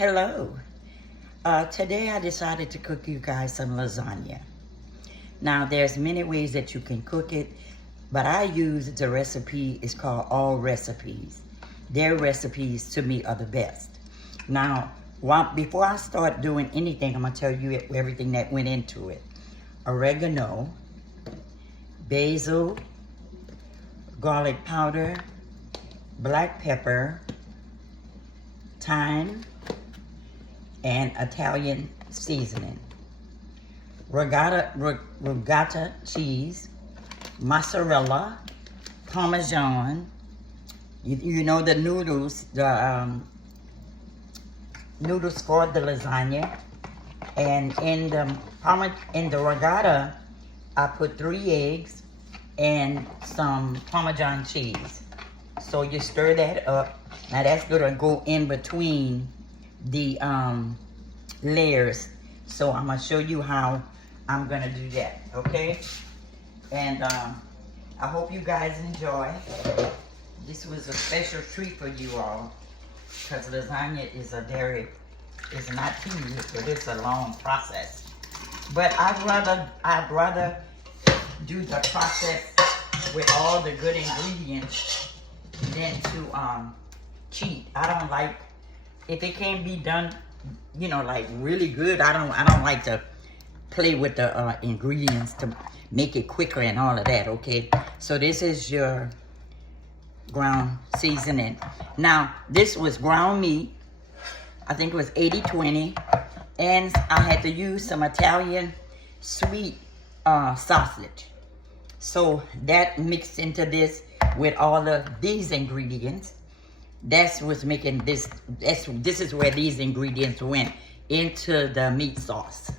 Hello. Today I decided to cook you guys some lasagna. Now there's many ways that you can cook it, but I use the recipe. It's called All Recipes. Their recipes to me are the best. Now, before I start doing anything, I'm gonna tell you everything that went into it. Oregano, basil, garlic powder, black pepper, thyme, and Italian seasoning. Regatta cheese, mozzarella, Parmesan. You know the noodles, noodles for the lasagna. And in the regatta, I put 3 eggs and some Parmesan cheese. So you stir that up. Now that's gonna go in between the layers. So I'm gonna show you how I'm gonna do that, okay? And I hope you guys enjoy. This was a special treat for you all, because lasagna is it's not tedious, but it's a long process. But I'd rather do the process with all the good ingredients than to cheat. I don't like, if it can't be done, you know, like really good, I don't like to play with the ingredients to make it quicker and all of that, okay? So this is your ground seasoning. Now, this was ground meat. I think it was 80-20. And I had to use some Italian sweet sausage. So that mixed into this with all of these ingredients. That's what's making this, this is where these ingredients went into the meat sauce.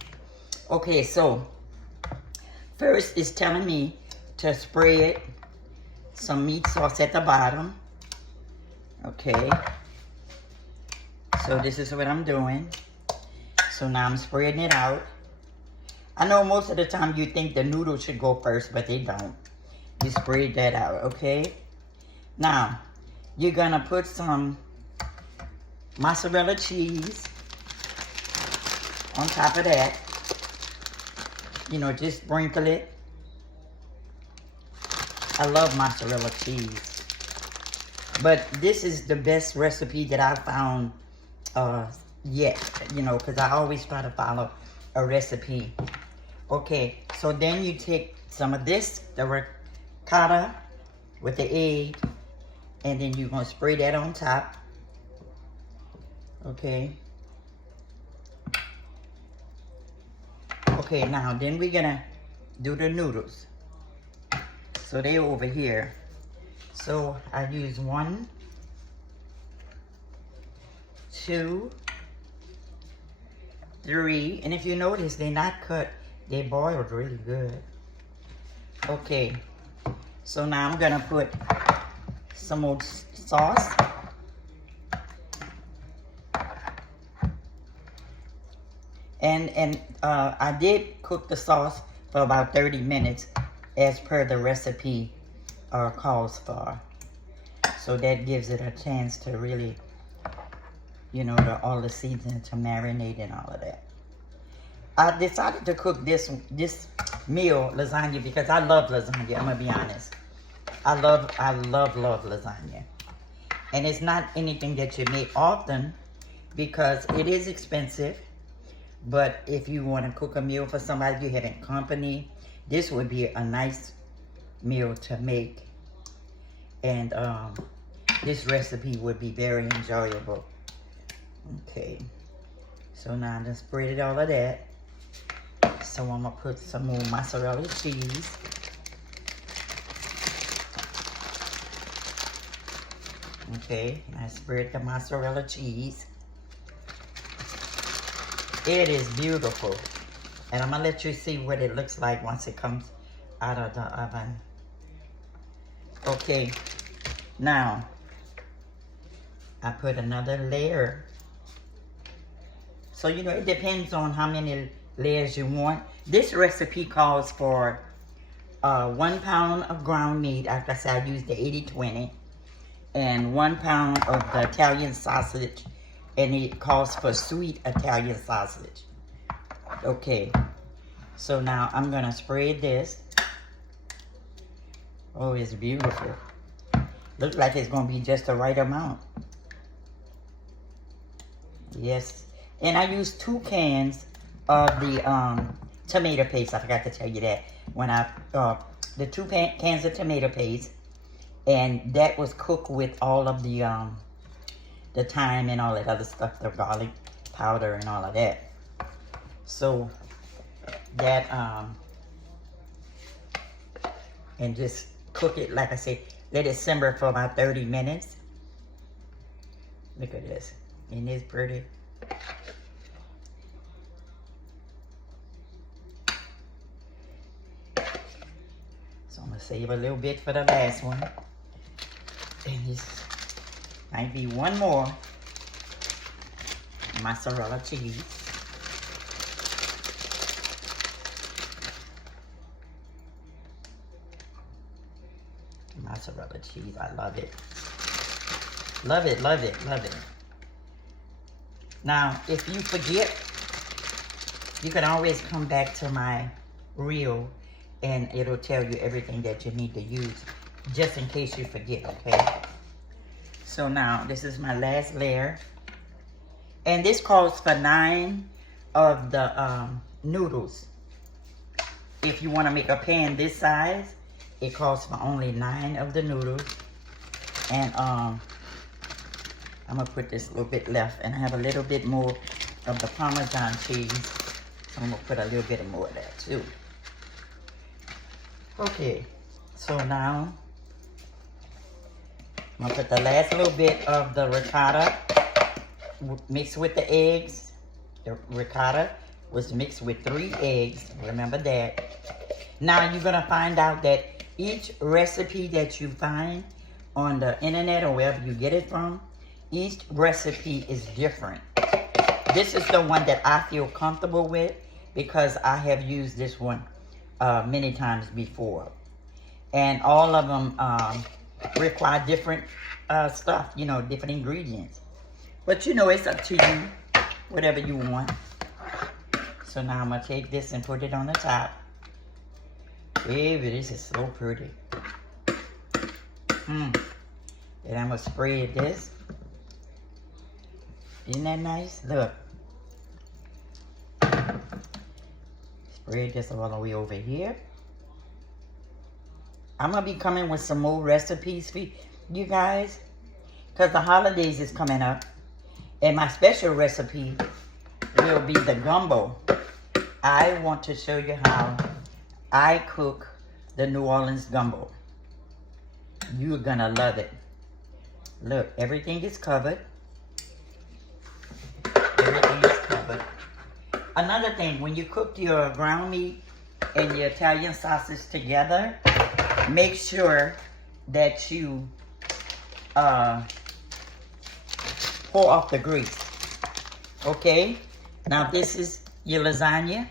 Okay, so first it's telling me to spread some meat sauce at the bottom. Okay, so this is what I'm doing. So now I'm spreading it out. I know most of the time you think the noodles should go first, but they don't. You spread that out, okay? Now, you're gonna put some mozzarella cheese on top of that. You know, just sprinkle it. I love mozzarella cheese. But this is the best recipe that I found yet, you know, because I always try to follow a recipe. Okay, so then you take some of this, the ricotta with the egg, and then you're gonna spray that on top. Okay. Okay, now then we're gonna do the noodles. So they're over here. So I use 1, 2, 3, and if you notice, they're not cut. They boiled really good. Okay, so now I'm gonna put some more sauce. And I did cook the sauce for about 30 minutes as per the recipe calls for. So that gives it a chance to really, you know, all the seasoning to marinate and all of that. I decided to cook this meal, lasagna, because I love lasagna, I'm gonna be honest. I love lasagna. And it's not anything that you make often because it is expensive. But if you want to cook a meal for somebody, you're having company, this would be a nice meal to make. And this recipe would be very enjoyable. Okay. So now I just spread all of that. So I'm going to put some more mozzarella cheese. Okay, I spread the mozzarella cheese. It is beautiful. And I'm gonna let you see what it looks like once it comes out of the oven. Okay, now I put another layer. So, you know, it depends on how many layers you want. This recipe calls for 1 pound of ground meat. Like I said, I used the 80-20. And 1 pound of the Italian sausage and it calls for sweet Italian sausage. Okay, so now I'm gonna spread this. Oh, it's beautiful. Looks like it's gonna be just the right amount. Yes, and I used 2 cans of the tomato paste. I forgot to tell you that. When the 2 cans of tomato paste, and that was cooked with all of the thyme and all that other stuff, the garlic powder and all of that. So that and just cook it, like I said, let it simmer for about 30 minutes. Look at this. Isn't this pretty? So I'm gonna save a little bit for the last one. And this might be one more mozzarella cheese. Mozzarella cheese, I love it. Love it, love it, love it. Now, if you forget, you can always come back to my reel and it'll tell you everything that you need to use, just in case you forget, okay? So now, this is my last layer. And this calls for 9 of the noodles. If you want to make a pan this size, it calls for only 9 of the noodles. And I'm gonna put this a little bit left, and I have a little bit more of the Parmesan cheese. So I'm gonna put a little bit more of that too. Okay, so now I'm gonna put the last little bit of the ricotta mixed with the eggs. The ricotta was mixed with 3 eggs, remember that. Now you're gonna find out that each recipe that you find on the internet or wherever you get it from, each recipe is different. This is the one that I feel comfortable with because I have used this one many times before. And all of them require different stuff, you know, different ingredients. But you know, it's up to you, whatever you want. So now I'm gonna take this and put it on the top. Baby, this is so pretty. Then I'm gonna spread this. Isn't that nice? Look. Spread this all the way over here. I'm gonna be coming with some more recipes for you guys, because the holidays is coming up. And my special recipe will be the gumbo. I want to show you how I cook the New Orleans gumbo. You're gonna love it. Look, everything is covered. Everything is covered. Another thing, when you cook your ground meat and your Italian sausage together, make sure that you pour off the grease. Okay? Now this is your lasagna.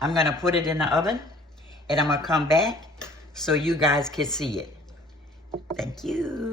I'm gonna put it in the oven and I'm gonna come back so you guys can see it. Thank you.